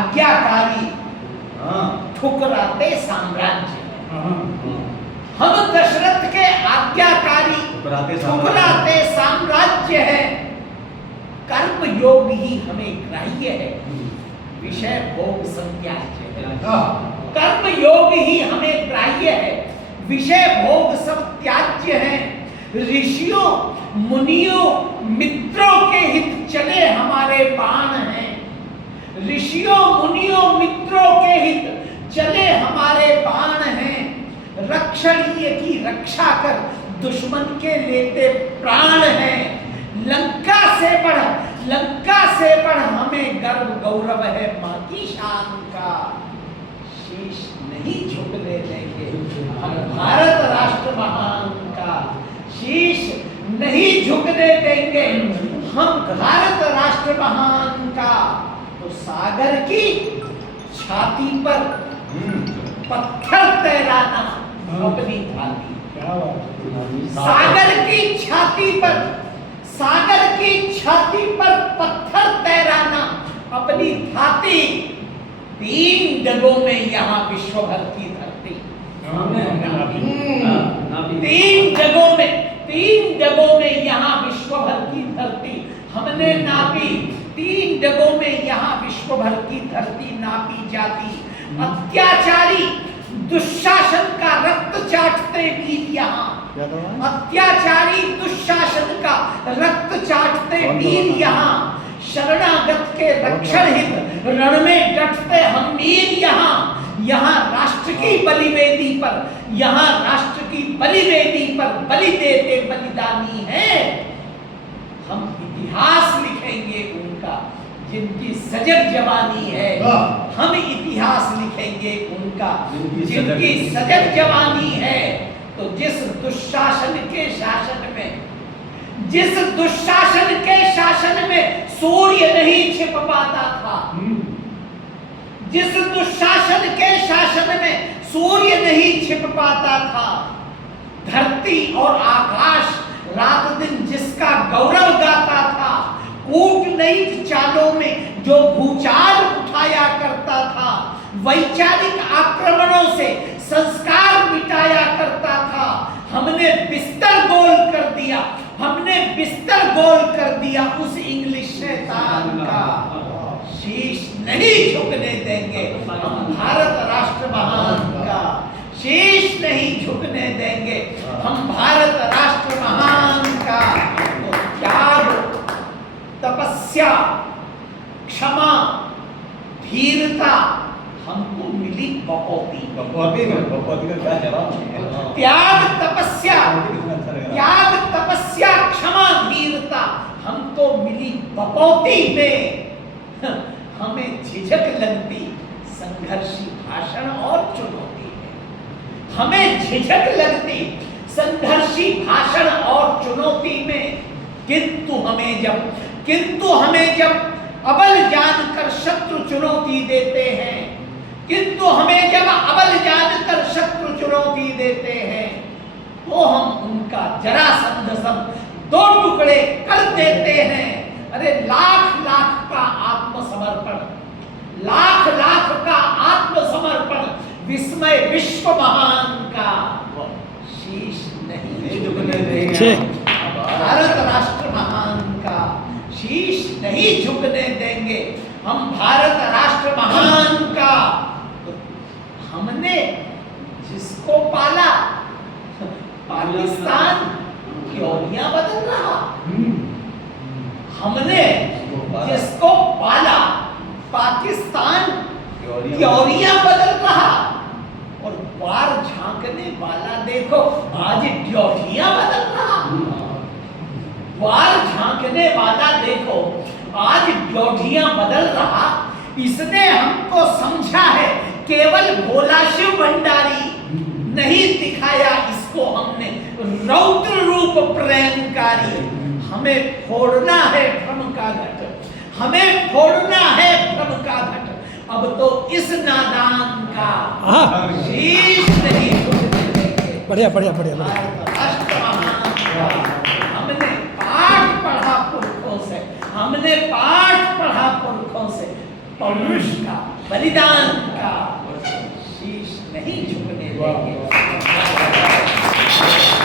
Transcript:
आज्ञाकारी ठुकराते साम्राज्य। हम दशरथ के आज्ञाकारी ठुकराते साम्राज्य है। कर्म योग ही हमें ग्राह्य है, विषय भोग संत्याज्य है। कर्म योग ही हमें ग्राह्य है, विषय भोग सब त्याज्य है। ऋषियों मुनियों मित्रों के हित चले हमारे बाण हैं। ऋषियों मुनियों मित्रों के हित चले हमारे बाण हैं। रक्षणीय की रक्षा कर दुश्मन के लेते प्राण हैं। लंका से बढ़ हमें गर्व गौरव है मां की शान का। शीश नहीं झुकने देंगे हम भारत राष्ट्र महान का। शीश नहीं झुकने देंगे हम भारत राष्ट्र महान का। तो सागर की छाती पर पत्थर तैराना अपनी थाती। सागर की छाती पर पत्थर तैराना अपनी थाती। 3 जगहों में यहाँ विश्व भर की धरती। 3 जगहों में यहाँ विश्व भर की धरती हमने नापी। 3 जगहों में यहाँ विश्व भर की धरती नापी जाती। अत्याचारी दुशासन का रक्त चाटते वीर यहाँ। अत्याचारी दुशासन का रक्त चाटते वीर यहाँ। शरणागत के रक्षण हित रण में डटते हम वीर यहाँ। यहाँ राष्ट्र की बलिवेदी पर बलि देते बलिदानी हैं। हम इतिहास लिखेंगे उनका जिनकी सजग जवानी है। हम इतिहास लिखेंगे उनका जिनकी सजग जवानी है। तो जिस दुशासन के शासन में सूर्य नहीं छिप पाता था, जिस दुशासन के शासन में सूर्य नहीं छिप पाता था, धरती और आकाश रात दिन जिसका गौरव गाता था, कूटनीतिक चालों में जो भूचाल उठाया करता था, वैचारिक आक्रमणों से संस्कार मिटाया करता था, हमने बिस्तर गोल कर दिया उस इंग्लिश शैतान का। शीश नहीं झुकने देंगे हम भारत राष्ट्र महान का। शीश नहीं झुकने देंगे हम भारत राष्ट्र महान का। तो त्याग तपस्या क्षमा धीरता हमको मिली बपौती का क्या जवाब है? त्याग तपस्या क्षमा धीरता हमको मिली बपौती में। हमें झिझक लगती संघर्षी भाषण और चुनौती में। हमें झिझक लगती संघर्षी भाषण और चुनौती में। किंतु हमें जब अबल जानकर शत्रु चुनौती देते हैं, किंतु हमें जब अबल जानकर शत्रु चुनौती देते हैं, तो हम उनका जरासंध सब 2 टुकड़े कर देते हैं। अरे लाख का आत्मसमर्पण विस्मय विश्व महान का। शीश नहीं झुकने देंगे भारत राष्ट्र महान का। शीश नहीं झुकने देंगे हम भारत राष्ट्र महान का। तो हमने जिसको पाला, पाकिस्तान क्योरियां बदल रहा। हमने जिसको पाला, पाकिस्तान क्योरियां बदल रहा। और बार झांकने वाला देखो आज ड्योढ़ियां बदल रहा। बार झांकने वाला देखो आज ड्योढ़ियां बदल रहा। इसने हमको समझा है केवल भोला शिव भंडारी, नहीं दिखाया इसको हमने रौद्र रूप प्रेमकारी। हमें फोड़ना है भ्रम का घट, हमें फोड़ना है भ्रम का घट। अब तो इस नादान का शीश नहीं झुकने देंगे। बढ़िया राष्ट्र महान का। हमने पाठ पढ़ा पुरखों से, पौरुष का, बलिदान का शीश नहीं झुकने देंगे।